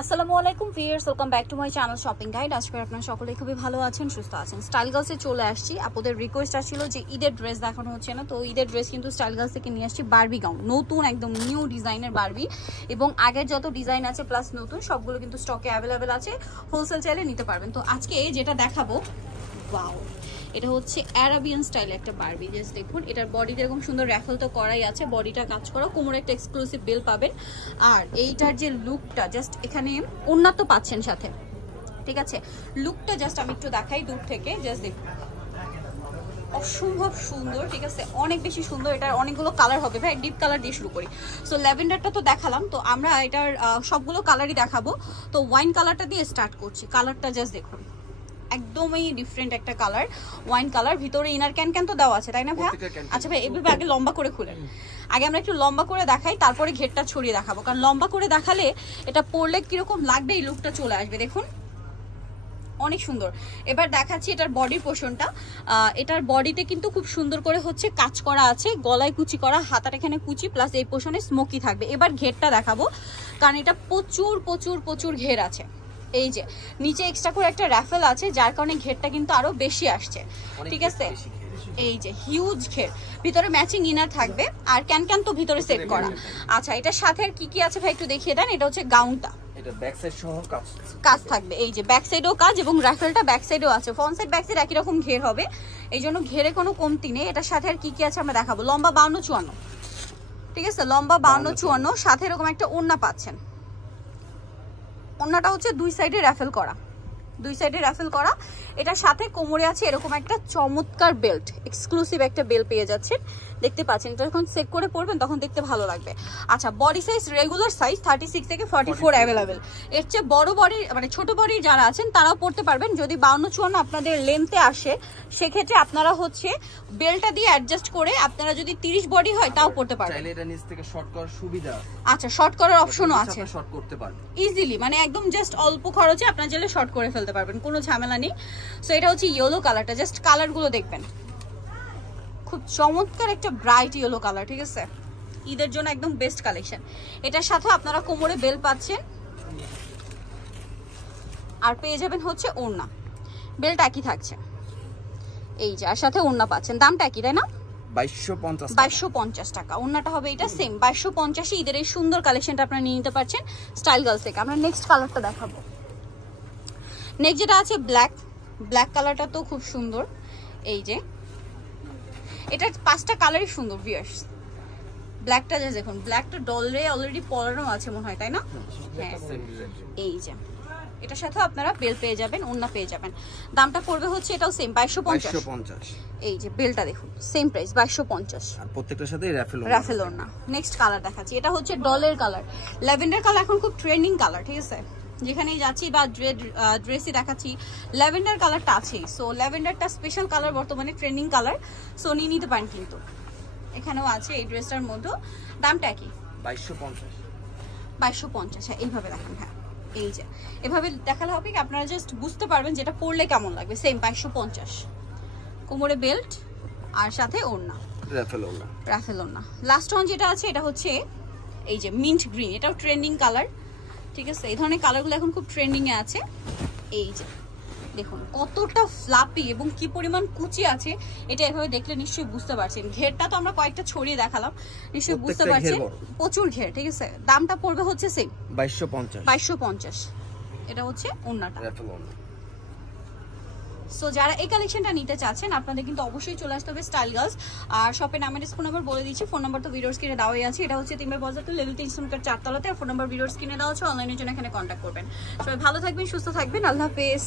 আসসালামু আলাইকুম viewers, welcome back to my channel shopping guide. আজকে আপনারা সকলেই খুবই ভালো আছেন, সুস্থ আছেন। স্টাইল গার্লসে চলে আসছি। আপনাদের রিকোয়েস্ট আসছিল যে ঈদের ড্রেস দেখানো হচ্ছে না, তো ঈদের ড্রেস কিন্তু স্টাইল গার্লস থেকে নিয়ে আসছি বারবি গাউন, নতুন একদম নিউ ডিজাইনের বারবি, এবং আগের যত ডিজাইন আছে প্লাস নতুন সবগুলো কিন্তু স্টকে অ্যাভেলেবেল আছে, হোলসেল চাইলে নিতে পারবেন। তো আজকে যেটা দেখাবো, ওয়াও, এটা হচ্ছে অ্যারাবিয়ান স্টাইলে একটা বারবি। জাস্ট দেখুন, এটার বডিটা এরকম সুন্দর র্যাফেল তো করাই আছে, বডিটা কাজ করা, কোমরে একটা এক্সক্লুসিভ বেল পাবেন। আর এইটার যে লুকটা, জাস্ট এখানে উন্নত পাচ্ছেন সাথে, ঠিক আছে? লুকটা জাস্ট আমি একটু দেখাই দূর থেকে, জাস্ট দেখুন, অসম্ভব সুন্দর, ঠিক আছে? অনেক বেশি সুন্দর। এটার অনেকগুলো কালার হবে, ভাই ডিপ কালার দিয়ে শুরু করি। সো ল্যাভেন্ডারটা তো দেখালাম, তো আমরা এটার সবগুলো কালারই দেখাবো। তো ওয়াইন কালারটা দিয়ে স্টার্ট করছি। কালারটা জাস্ট দেখুন, একদমই ডিফারেন্ট একটা কালার, ওয়াইন কালার। ভিতরে ইনার ক্যান তো দেওয়া আছে, তাই না ভাই? আচ্ছা ভাই, এভাবে আগে লম্বা করে খুলেন। আগে আমরা একটু লম্বা করে দেখাই, তারপরে ঘেরটা ছড়িয়ে দেখাবো, কারণ লম্বা করে দেখালে এটা পরলে কিরকম লাগবে এই লুকটা চলে আসবে। দেখুন, অনেক সুন্দর। এবার দেখাচ্ছি এটার বডি পোর্শনটা। এটার বডিতে কিন্তু খুব সুন্দর করে হচ্ছে কাজ করা আছে, গলায় কুচি করা, হাতার এখানে কুচি, প্লাস এই পোর্শনে স্মোকি থাকবে। এবার ঘেরটা দেখাবো, কারণ এটা প্রচুর প্রচুর প্রচুর ঘের আছে। এই যে নিচে এক্সট্রা করে একটা র্যাফেল আছে, যার কারণে ঘেরটা কিন্তু আরো বেশি আসছে, ঠিক আছে? এই যে হিউজ ঘের, ভিতরে ম্যাচিং ইনার থাকবে, আর ক্যান তো ভিতরে সেট করা। আচ্ছা, এটার সাথে আর কি কি আছে ভাই একটু দেখিয়ে দেন। এটা হচ্ছে গাউনটা, এটা ব্যাক সাইড সহ কাজ থাকবে। এই যে ব্যাক সাইডেও কাজ, এবং রাফেলটা ব্যাক সাইডেও আছে। ফ্রন্ট সাইড ব্যাক সাইড একই রকম ঘের হবে, এই জন্য ঘেরে কোনো কমতি নেই। এটার সাথে আর কি কি আছে আমরা দেখাবো। লম্বা 52-54, ঠিক আছে? লম্বা 52-54, সাথে এরকম একটা ওড়না পাচ্ছেন। ওড়নাটা হচ্ছে দুই সাইডে র্যাফেল করা, দুই সাইডে র্যাফেল করা। এটার সাথে কোমরে আছে এরকম একটা চমৎকার বেল্ট, এক্সক্লুসিভ একটা বেল্ট পেয়ে যাচ্ছেন, দেখতে পাচ্ছেন। এটা যখন সেট করে পরবেন তখন দেখতে ভালো লাগবে। আচ্ছা, বডি সাইজ রেগুলার সাইজ 36 থেকে 44 অ্যাভেলেবেল। এর চেয়ে বড় বডি মানে ছোট বডির যারা আছেন তারাও পরতে পারবেন। যদি 52-54 আপনাদের লেন্থে আসে, সেক্ষেত্রে আপনারা হচ্ছে বেল্টটা দিয়ে অ্যাডজাস্ট করে, আপনারা যদি 30 বডি হয় তাও পরতে পারবেন। চাইলে এটা নিচ থেকে শর্ট করার সুবিধা। আচ্ছা, শর্ট করার অপশনও আছে, শর্ট করতে পারবেন ইজিলি, মানে একদম জাস্ট অল্প খরচে আপনারা চাইলে শর্ট করে ফেলতে পারবেন, কোনো ঝামেলা নেই। সো এটা হচ্ছে ইয়েলো কালারটা, জাস্ট কালারগুলো দেখবেন, খুব চমৎকার একটা ব্রাইট ইয়েলো কালার, ঠিক আছে? ঈদের জন্য একদম বেস্ট কালেকশন। এটার সাথে আপনারা কোমরে বেল পাচ্ছেন, আর পেয়ে যাবেন হচ্ছে ওড়না। বেলটা একই থাকছে, এই যে, আর সাথে ওড়না পাচ্ছেন। দামটা একই, তাই না? 2250 টাকা। ওড়নাটা হবে এটা সেম 2250। ঈদের এই সুন্দর কালেকশনটা আপনারা নিয়ে নিতে পারছেন স্টাইল গার্লস থেকে। আমরা নেক্সট কালারটা দেখাবো। নেক্সট যেটা আছে ব্ল্যাক কালারটা তো খুব সুন্দর। এই যে, এটার 5টা কালারই সুন্দর ভিউয়ার্স। ব্ল্যাকটা যে দেখুন, ব্ল্যাকটা ডলে অলরেডি পরানো আছে মনে হয়, তাই না? হ্যাঁ, এই যে, এটার সাথে আপনারা বেল পেয়ে যাবেন, ওড়না পেয়ে যাবেন। দামটা পড়বে হচ্ছে এটাও সেম 2250। এই যে বেলটা দেখুন, সেম প্রাইস 2250, আর প্রত্যেকটার সাথে রাফেল ওড়না। নেক্সট কালার দেখাচ্ছি, এটা হচ্ছে ডলের কালার, ল্যাভেন্ডার কালার এখন খুব ট্রেন্ডিং কালার, ঠিক আছে? যেখানেই যাচ্ছি বা ড্রেসই দেখাচ্ছি, ল্যাভেন্ডার কালারটা আছেই। সো ল্যাভেন্ডারটা স্পেশাল কালার, বর্তমানে ট্রেন্ডিং কালার, সো নিয়ে নিতে পারেন। কিন্তু এখানেও আছে এই ড্রেসটার মধ্যে। দামটা কি? 2250। হ্যাঁ, এইভাবে দেখেন। হ্যাঁ, এই যে এভাবে দেখালে হবে কি, আপনারা জাস্ট বুঝতে পারবেন যেটা পরলে কেমন লাগবে। সেম 2250, কোমরে বেল্ট আর সাথে ওড়না, রাফেল ওড়না। লাস্ট ওয়ান যেটা আছে, এটা হচ্ছে এই যে মিন্ট গ্রিন, এটাও ট্রেন্ডিং কালার, ঠিক আছে? এই ধরনের কালারগুলো এখন খুব ট্রেন্ডিং এ আছে। এই যে দেখুন কতটা ফ্লাপি এবং কি পরিমাণ কুচি আছে, এটা এভাবে দেখলে নিশ্চয়ই বুঝতে পারছেন। ঘেরটা তো আমরা কয়েকটা ছড়িয়ে দেখালাম, নিশ্চয়ই বুঝতে পারছেন প্রচুর ঘের, ঠিক আছে? দামটা পড়বে হচ্ছে সেম 2250। এটা হচ্ছে ওড়নাটা। সো যারা এই কালেকশনটা নিতে চাচ্ছেন, আপনাদের কিন্তু অবশ্যই চলে আসতে হবে স্টাইল গার্লস। আর শপের নামের ফোন নাম্বার বলে দিচ্ছি, ফোন নাম্বার তো ভিডিওর স্ক্রিনে দেওয়াই আছে। এটা হচ্ছে 3 বাজার টু লেভেল 3 সুনকার 4 তলাতে। ফোন নাম্বার ভিডিওর স্ক্রিনে দেওয়া আছে, অনলাইনের জন্য এখানে কন্ট্যাক্ট করবেন। সবাই ভালো থাকবেন, সুস্থ থাকবেন, আল্লাহ হাফেজ।